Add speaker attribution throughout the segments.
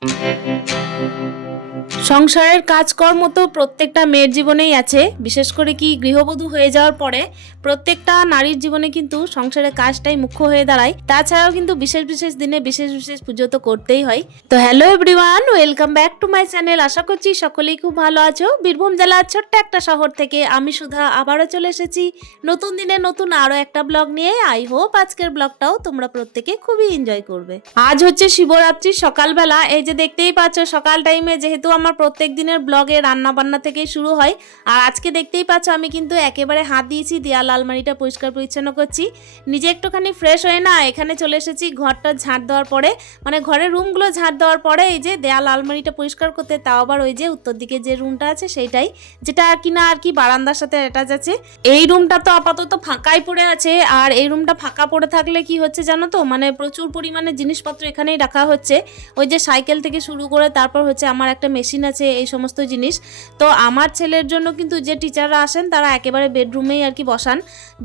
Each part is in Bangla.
Speaker 1: Música সংসারের কাজকর্ম তো প্রত্যেকটা মেয়ের জীবনেই আছে, বিশেষ করে কি গৃহবধূ হয়ে যাওয়ার পরে প্রত্যেকটা নারীর জীবনে কিন্তু সংসারের কাজটাই মুখ্য হয়ে দাঁড়ায়। তাছাড়াও কিন্তু বিশেষ বিশেষ দিনে বিশেষ বিশেষ পুজো তো করতেই হয়। তো hello everyone, welcome back to my channel. আশা করছি সকলেই খুব ভালো আছো। বীরভূম জেলার ছোট্ট একটা শহর থেকে আমি সুধা আবারও চলে এসেছি। নতুন দিনে নতুন আরও একটা ব্লগ নিয়ে। আই হোপ আজকের ব্লগটাও তোমরা প্রত্যেকে খুবই এনজয় করবে। আজ হচ্ছে শিবরাত্রির সকালবেলা। এই যে দেখতেই পাচ্ছ, সকাল টাইমে যেহেতু আমার প্রত্যেক দিনের ব্লগে রান্নাবান্না থেকেই শুরু হয়, আর আজকে দেখতেই পাচ্ছ আমি কিন্তু একেবারে হাত দিয়েছি, দেয়াল আলমারিটা পরিষ্কার পরিচ্ছন্ন করছি। নিজে একটুখানি ফ্রেশ হয়ে না এখানে চলে এসেছি ঘরটা ঝাঁট দেওয়ার পরে মানে ঘরের রুমগুলো ঝাঁট দেওয়ার পরে এই যে দেয়াল আলমারিটা পরিষ্কার করতে, তাও আবার ওই যে উত্তর দিকে যে রুমটা আছে সেইটাই, যেটা আর কি না আর কি বারান্দার সাথে অ্যাটাচ আছে। এই রুমটা তো আপাতত ফাঁকাই পড়ে আছে, আর এই রুমটা ফাঁকা পড়ে থাকলে কি হচ্ছে জানো তো মানে প্রচুর পরিমাণে জিনিসপত্র এখানেই রাখা হচ্ছে। ওই যে সাইকেল থেকে শুরু করে তারপর হচ্ছে আমার একটা মেশিন আছে, এই সমস্ত জিনিস। তো আমার ছেলের জন্য কিন্তু যে টিচাররা আসেন, তারা একেবারে বেডরুমেই আর কি বসান।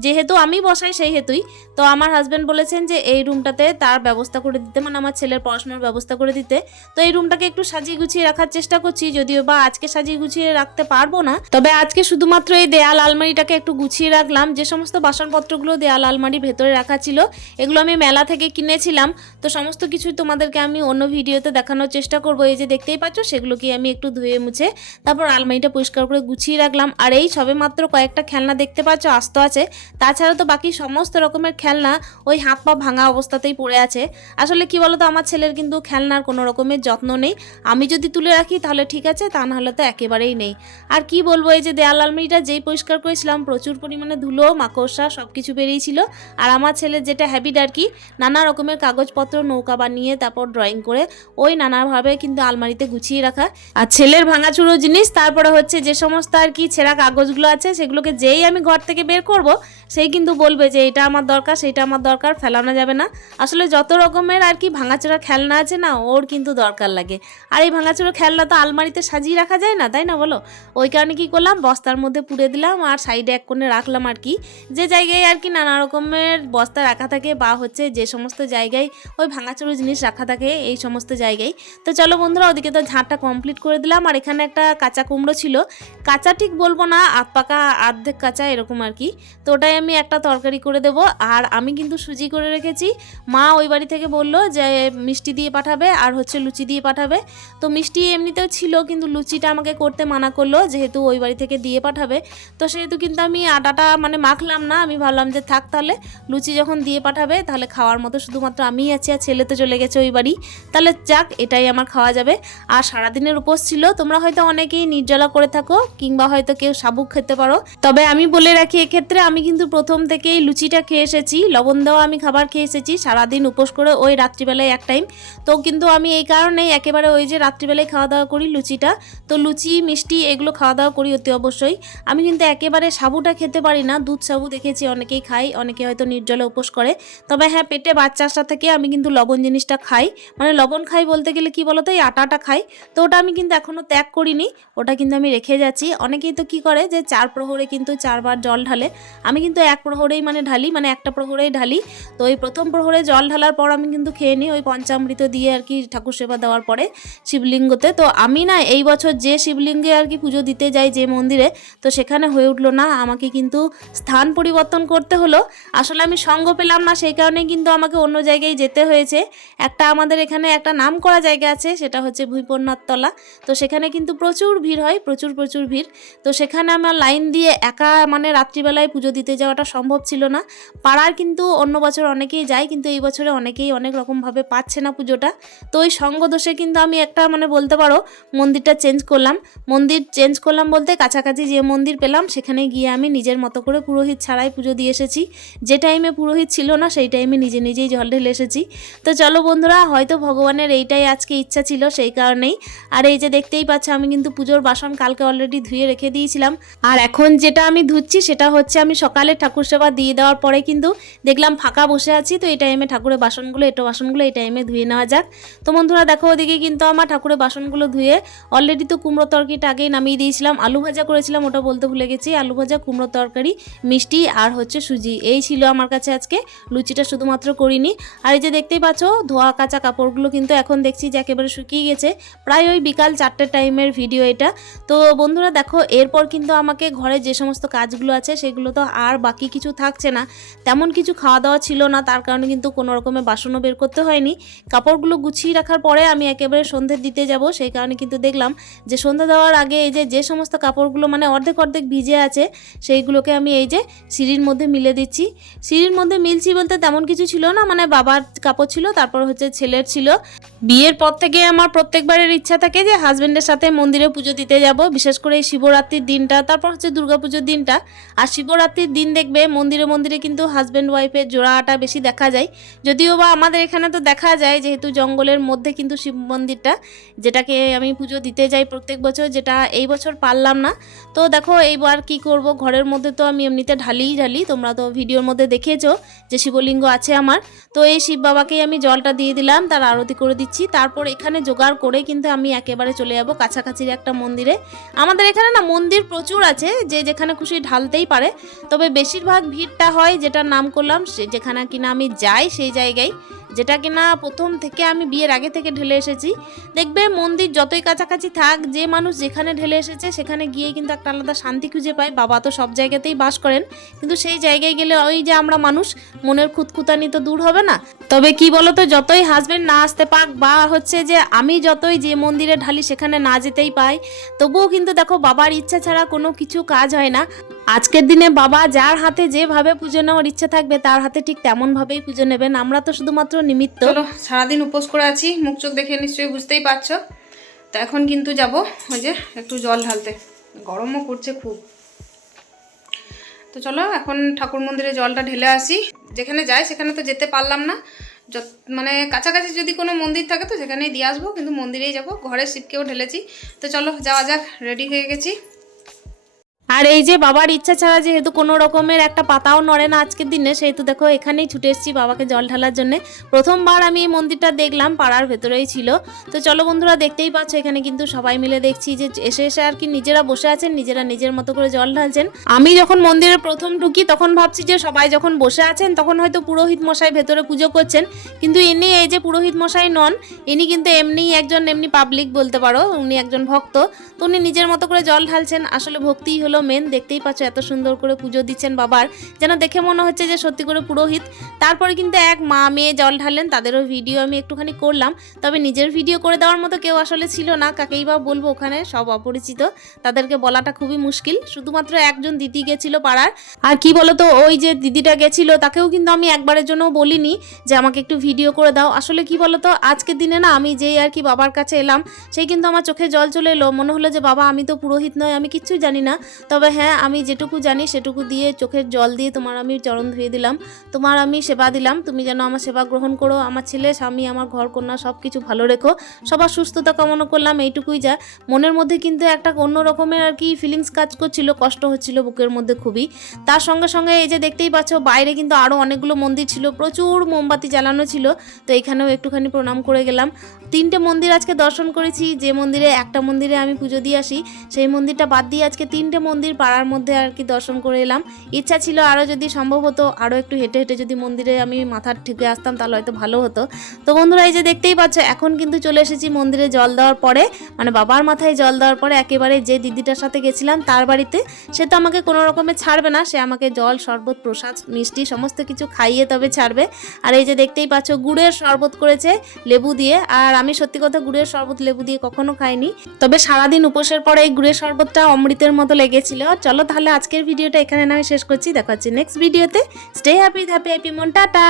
Speaker 1: যেহেতু আমি বসাই, সেই হেতুই। তো আমার হাজব্যান্ড বলেছেন যে, এই রুমটাতে তার ব্যবস্থা করে দিতে মানে আমার ছেলের পড়াশোনার ব্যবস্থা করে দিতে। তো এই রুমটাকে একটু সাজিয়ে গুছিয়ে রাখার চেষ্টা করছি, যদিও বা আজকে সাজিয়ে গুছিয়ে রাখতে পারব না। তবে আজকে শুধুমাত্র এই দেয়াল আলমারিটাকে একটু গুছিয়ে রাখলাম। যে সমস্ত বাসনপত্রগুলো দেয়াল আলমারির ভেতরে রাখা ছিল, এগুলো আমি মেলা থেকে কিনেছিলাম। তো সমস্ত কিছু তোমাদেরকে আমি অন্য ভিডিওতে দেখানোর চেষ্টা করব। এই যে দেখতেই পাচ্ছ সেগুলোকে আমি একটু ধুয়ে মুছে তারপর আলমারিটা পরিষ্কার করে গুছিয়ে রাখলাম। আর এই সবে মাত্র কয়েকটা খেলনা দেখতে পাচ্ছ, আস্ত আছে। তাছাড়া তো বাকি সমস্ত রকমের খেলনা ওই হাত পা ভাঙা অবস্থাতেই পড়ে আছে। আসলে কি বলতো, আমার ছেলের কিন্তু খেলনার কোনো রকমের যত্ন নেই। আমি যদি তুলে রাখি তাহলে ঠিক আছে, তা নাহলে তো একেবারেই নেই। আর কি বলব, এই যে দেয়াল আলমারিটা যেই পরিষ্কার করেছিলাম, প্রচুর পরিমাণে ধুলো, মাকড়সা সব কিছু বেরিয়েছিল আর আমার ছেলের যেটা হ্যাবিট আর কি, নানা রকমের কাগজপত্র নৌকা বানিয়ে তারপর ড্রয়িং করে, ওই নানাভাবে কিন্তু আলমারিতে গুছিয়ে রাখা। আর ছেলের ভাঙাচুরো জিনিস, তারপরে হচ্ছে যে সমস্ত আর কি ছেঁড়া কাগজগুলো আছে, সেগুলোকে যেই আমি ঘর থেকে বের করব, সেই কিন্তু বলবে যে এটা আমার দরকার, সেটা আমার দরকার, ফেলানো যাবে না। আসলে যত রকমের আর কি ভাঙাচোরা খেলনা আছে না, ওর কিন্তু দরকার লাগে। আর এই ভাঙাচোরা খেলনা তো আলমারিতে সাজিয়ে রাখা যায় না, তাই না বলো? ওই কারণে কি করলাম, বস্তার মধ্যে পুড়ে দিলাম, আর সাইডে এক কোণে রাখলাম আর কি। যে জায়গায় আর কি নানা রকমের বস্তা রাখা থাকে, বা হচ্ছে যে সমস্ত জায়গায় ওই ভাঙাচোরো জিনিস রাখা থাকে, এই সমস্ত জায়গায়। তো চলো বন্ধুরা ওদিকে তো ঝাঁটটা কমপ্লিট করে দিলাম। আর এখানে একটা কাঁচা কুমড়ো ছিল। কাঁচা ঠিক বলব না, আধ পাকা, আর্ধেক কাঁচা এরকম আর কি। তো ওটাই আমি একটা তরকারি করে দেব। আর আমি কিন্তু সুজি করে রেখেছি। মা ওই বাড়ি থেকে বলল যে, মিষ্টি দিয়ে পাঠাবে আর হচ্ছে লুচি দিয়ে পাঠাবে। তো মিষ্টি এমনিতেও ছিল, কিন্তু লুচিটা আমাকে করতে মানা করল, যেহেতু ওই বাড়ি থেকে দিয়ে পাঠাবে। তো সেহেতু কিন্তু আমি আটাটা মানে মাখলাম না। আমি ভাবলাম যে, থাক তাহলে, লুচি যখন দিয়ে পাঠাবে, তাহলে খাওয়ার মতো শুধুমাত্র আমিই আছি আর ছেলে তো চলে গেছে ওই বাড়ি। তাহলে যাক, এটাই আমার খাওয়া যাবে। আর সারাদিনের উপোস ছিল, তোমরা হয়তো অনেকেই নির্জলা করে থাকো, কিংবা হয়তো কেউ সাবুক খেতে পারো। তবে আমি বলে রাখি, এক্ষেত্রে আমি কিন্তু প্রথম থেকেই লুচিটা খেয়ে এসেছি, লবণ দেওয়া আমি খাবার খেয়ে এসেছি, সারাদিন উপোস করে ওই রাত্রিবেলায় এক টাইম তো কিন্তু আমি এই কারণেই একেবারে ওই যে রাত্রিবেলায় খাওয়া দাওয়া করি লুচিটা। তো লুচি, মিষ্টি এগুলো খাওয়া দাওয়া করি অতি অবশ্যই। আমি কিন্তু একেবারে সাবুটা খেতে পারি না, দুধ সাবু দেখেছি অনেকেই খাই অনেকে হয়তো নির্জলে উপোস করে। তবে হ্যাঁ পেটে বাচ্চা আসা থেকে আমি কিন্তু লবণ জিনিসটা খাই। মানে লবণ খাই বলতে গেলে কি বলতো, এই আটাটা খাই। তো ওটা আমি কিন্তু এখনও ত্যাগ করিনি। ওটা কিন্তু আমি রেখে যাচ্ছি। অনেকেই তো কি করে যে চার প্রহরে কিন্তু চারবার জল ঢালে। আমি কিন্তু এক প্রহরেই মানে ঢালি মানে একটা প্রহরেই ঢালি। তো ওই প্রথম প্রহরে জল ঢালার পর আমি কিন্তু খেয়ে নিই ওই পঞ্চামৃত দিয়ে আর কি ঠাকুর সেবা দেওয়ার পরে শিবলিঙ্গতে। তো আমি না এই বছর যে শিবলিঙ্গে আর কি পুজো দিতে যাই যে মন্দিরে, তো সেখানে হয়ে উঠল না। আমাকে কিন্তু স্থান পরিবর্তন করতে হলো। আসলে আমি সঙ্গ পেলাম না, সেই কারণে কিন্তু আমাকে অন্য জায়গায় যেতে হয়েছে। একটা আমাদের এখানে একটা নাম করা জায়গা আছে, সেটা হচ্ছে ভুইপন্নাথতলা তো সেখানে কিন্তু প্রচুর ভিড় হয়, প্রচুর প্রচুর ভিড়। তো সেখানে আমার লাইন দিয়ে একা মানে রাত্রিবেলায় পুজো দিতে যাওয়াটা সম্ভব ছিল না। পাড়ার কিন্তু অন্য বছর অনেকেই যায়, কিন্তু এই বছরে অনেকেই অনেক রকমভাবে পাচ্ছে না পুজোটা। তো ওই সঙ্গ দোষে কিন্তু আমি একটা মানে বলতে পারো, মন্দিরটা চেঞ্জ করলাম। মন্দির চেঞ্জ করলাম বলতে কাছাকাছি যে মন্দির পেলাম, সেখানে গিয়ে আমি নিজের মতো করে পুরোহিত ছাড়াই পুজো দিয়ে এসেছি। যে টাইমে পুরোহিত ছিল না, সেই টাইমে নিজে নিজেই জল ঢেলে এসেছি। তো চলো বন্ধুরা, হয়তো ভগবানের এইটাই আজকে ইচ্ছা ছিল, সেই কারণেই। আর এই যে দেখতেই পাচ্ছ, আমি কিন্তু পুজোর বাসন কালকে অলরেডি ধুয়ে রেখে দিয়েছিলাম। আর এখন যেটা আমি ধুচ্ছি, সেটা হচ্ছে আমি সকালে ঠাকুর সেবা দিয়ে দেওয়ার পরে কিন্তু দেখলাম ফাঁকা বসে আছি, তো এই টাইমে ঠাকুরের বাসনগুলো, এটা বাসনগুলো এই টাইমে ধুয়ে নেওয়া যাক। তো বন্ধুরা, দেখো ওদিকে কিন্তু আমার ঠাকুরের বাসনগুলো ধুয়ে অলরেডি তো কুমড়ো তরকারিটা আগেই নামিয়ে দিয়েছিলাম। আলু ভাজা করেছিলাম, ওটা বলতে ভুলে গেছি। আলু ভাজা কুমড়ো তরকারি, মিষ্টি আর হচ্ছে সুজি, এই ছিল আমার কাছে আজকে। লুচিটা শুধুমাত্র করিনি। আর এই যে দেখতেই পাচ্ছ, ধোয়া কাঁচা কাপড়গুলো কিন্তু এখন দেখছি যে একেবারে শুকিয়ে গেছে। গেছে প্রায় ওই বিকাল চারটে টাইমের ভিডিও এটা। তো বন্ধুরা দেখো, এরপর কিন্তু আমাকে ঘরে যে সমস্ত কাজগুলো আছে, সেগুলো তো আর বাকি কিছু থাকছে না। তেমন কিছু খাওয়া দাওয়া ছিল না, তার কারণে কিন্তু কোনো রকমের বাসনও বের করতে হয়নি। কাপড়গুলো গুছিয়ে রাখার পরে আমি একেবারে সন্ধ্যে দিতে যাব, সেই কারণে কিন্তু দেখলাম যে সন্ধ্যা দেওয়ার আগে এই যে যে সমস্ত কাপড়গুলো মানে অর্ধেক অর্ধেক ভিজে আছে, সেইগুলোকে আমি এই যে সিঁড়ির মধ্যে মিলে দিচ্ছি। সিঁড়ির মধ্যে মিলছি বলতে তেমন কিছু ছিল না মানে বাবার কাপড় ছিল, তারপর হচ্ছে ছেলের ছিল। বিয়ের পর থেকে আমার প্রত্যেকবারের ইচ্ছা থাকে যে হাজবেন্ডের সাথে মন্দিরে পুজো দিতে যাব, বিশেষ করে এই শিবরাত্রির দিনটা, তারপর হচ্ছে দুর্গাপুজোর দিনটা। আর শিবরাত্রির দিন দেখবে মন্দিরে মন্দিরে কিন্তু হাজব্যান্ড ওয়াইফের জোড়াটা বেশি দেখা যায়। যদিও বা আমাদের এখানে তো দেখা যায়, যেহেতু জঙ্গলের মধ্যে কিন্তু শিব মন্দিরটা, যেটাকে আমি পুজো দিতে যাই প্রত্যেক বছর, যেটা এই বছর পারলাম না। তো দেখো, এইবার কি করব? ঘরের মধ্যে তো আমি এমনিতে ঢালিই ঢালি, তোমরা তো ভিডিওর মধ্যে দেখেছ যে শিবলিঙ্গ আছে আমার। তো এই শিব বাবাকেই আমি জলটা দিয়ে দিলাম, তার আরতি করে দিচ্ছি। তারপর এখানে জোগাড় করে কিন্তু আমি একেবারে চলে যাব কাছাকাছির একটা মন্দিরে। আমাদের এখানে না মন্দির প্রচুর আছে, যে যেখানে খুশি ঢালতেই পারে। তবে বেশিরভাগ ভিড়টা হয় যেটা নাম করলাম, সে যেখানে কিনা আমি যাই সেই জায়গায়। যেটা কিনা প্রথম থেকে আমি বিয়ের আগে থেকে ঢেলে এসেছি। দেখবে মন্দির যতই কাছাকাছি থাক, যে মানুষ যেখানে ঢেলে এসেছে, সেখানে গিয়ে কিন্তু একটা আলাদা শান্তি খুঁজে পায়। বাবা তো সব জায়গাতেই বাস করেন, কিন্তু সেই জায়গায় গেলে ওই যে আমরা মানুষ, মনের খুঁতখুতানি তো দূর হবে না। তবে কি বলতো, যতই হাজবেন্ড না আসতে পাক, বা হচ্ছে যে আমি যতই যে মন্দিরে ঢালি, সেখানে না যেতেই পাই, তবুও কিন্তু দেখো, বাবার ইচ্ছা ছাড়া কোনো কিছু কাজ হয় না। আজকের দিনে বাবা যার হাতে যেভাবে পুজো নেওয়ার ইচ্ছে থাকবে, তার হাতে ঠিক তেমন ভাবেই পুজো নেবেন। আমরা তো শুধুমাত্র নিমিত্ত।
Speaker 2: সারাদিন উপোস করে আছি, মুখ চোখ দেখে নিশ্চয়ই বুঝতেই পারছ। তো এখন কিন্তু যাব, ওই যে একটু জল ঢালতে। গরমও করছে খুব। তো চলো, এখন ঠাকুর মন্দিরে জলটা ঢেলে আসি। যেখানে যাই, সেখানে তো যেতে পারলাম না। মানে কাছাকাছি যদি কোনো মন্দির থাকে তো সেখানেই দিয়ে আসব, কিন্তু মন্দিরেই যাব। ঘরে শিবকেও ঢেলেছি। তো চলো, যাওয়া যাক, রেডি হয়ে গেছি।
Speaker 1: আর এই যে বাবার ইচ্ছা ছাড়া যেহেতু কোনো রকমের একটা পাতাও নড়ে না আজকের দিনে, সেহেতু দেখো এখানেই ছুটে এসেছি বাবাকে জল ঢালার জন্য। প্রথমবার আমি এই মন্দিরটা দেখলাম, পাড়ার ভেতরেই ছিল। তো চলো বন্ধুরা দেখতেই পাচ্ছ, এখানে কিন্তু সবাই মিলে দেখছি যে এসে এসে আর কি নিজেরা বসে আছেন, নিজেরা নিজের মতো করে জল ঢালছেন। আমি যখন মন্দিরে প্রথম ঢুকি, তখন ভাবছি যে সবাই যখন বসে আছেন, তখন হয়তো পুরোহিত মশাই ভেতরে পুজো করছেন। কিন্তু ইনি এই যে পুরোহিত মশাই নন, ইনি কিন্তু এমনিই একজন, এমনি পাবলিক বলতে পারো, উনি একজন ভক্ত। তো উনি নিজের মতো করে জল ঢালছেন, আসলে ভক্তিই হলো মেন দেখতেই পাচ্ছ, এত সুন্দর করে পুজো দিচ্ছেন বাবার। যেন দেখে মনে হচ্ছে যে সত্যি করে পুরোহিত। তারপরে কিন্তু এক মা মেয়ে জল ঢালেন তাদেরও ভিডিও আমি একটুখানি করলাম। তবে নিজের ভিডিও করে দেওয়ার মতো কেউ আসলে ছিল না, কাকেই বা বলব ওখানে, সব অপরিচিত। তাদেরকে বলাটা খুবই মুশকিল। শুধুমাত্র একজন দিদি গেছিল পাড়ার। আর কি বলতো, ওই যে দিদিটা গেছিল, তাকেও কিন্তু আমি একবারের জন্য বলিনি যে আমাকে একটু ভিডিও করে দাও। আসলে কি বলতো, আজকের দিনে না আমি যেই আর কি বাবার কাছে এলাম, সেই কিন্তু আমার চোখে জল চলে এলো। মনে হলো যে বাবা, আমি তো পুরোহিত নয়, আমি কিচ্ছুই জানি না। তবে হ্যাঁ আমি যেটুকু জানি সেটুকু দিয়ে চোখের জল দিয়ে তোমার আমি চরণ ধুয়ে দিলাম। তোমার আমি সেবা দিলাম। তুমি যেন আমার সেবা গ্রহণ করো। আমার ছেলে, স্বামী, আমার ঘর, কন্যা সব কিছু ভালো রেখো। সবার সুস্থতা কামনা করলাম, এইটুকুই যা। মনের মধ্যে কিন্তু একটা অন্য রকমের আর কি ফিলিংস কাজ করছিল, কষ্ট হচ্ছিল বুকের মধ্যে খুবই। তার সঙ্গে সঙ্গে এই যে দেখতেই পাচ্ছ, বাইরে কিন্তু আরও অনেকগুলো মন্দির ছিল, প্রচুর মোমবাতি জ্বালানো ছিল। তো এখানেও একটুখানি প্রণাম করে গেলাম। তিনটে মন্দির আজকে দর্শন করেছি। যে মন্দিরে একটা মন্দিরে আমি পুজো দিয়ে আসি, সেই মন্দিরটা বাদ দিয়ে আজকে তিনটে মন্দির পাড়ার মধ্যে আর কি দর্শন করে এলাম। ইচ্ছা ছিল আরও যদি সম্ভব হতো আরও একটু হেঁটে হেঁটে যদি মন্দিরে আমি মাথা ঠেকে আসতাম, তাহলে হয়তো ভালো হতো। তো বন্ধুরা, এই যে দেখতেই পাচ্ছ, এখন কিন্তু চলে এসেছি মন্দিরে জল দেওয়ার পরে। মানে বাবার মাথায় জল দেওয়ার পরে একেবারে যে দিদিটার সাথে গেছিলাম তার বাড়িতে, সে তো আমাকে কোনো রকমে ছাড়বে না। সে আমাকে জল, শরবত, প্রসাদ, মিষ্টি সমস্ত কিছু খাইয়ে তবে ছাড়বে। আর এই যে দেখতেই পাচ্ছ, গুড়ের শরবত করেছে লেবু দিয়ে। আর আমি সত্যি কথা, গুড়ের শরবত লেবু দিয়ে কখনো খাইনি। তবে সারাদিন উপোসের পরে এই গুড়ের শরবতটা অমৃতের মতো লেগেছিল চলো তাহলে আজকের ভিডিওটা এখানে না শেষ করছি, দেখা হচ্ছে নেক্সট ভিডিওতে স্টে হ্যাপি হ্যাপি হ্যাপি মন, টাটা!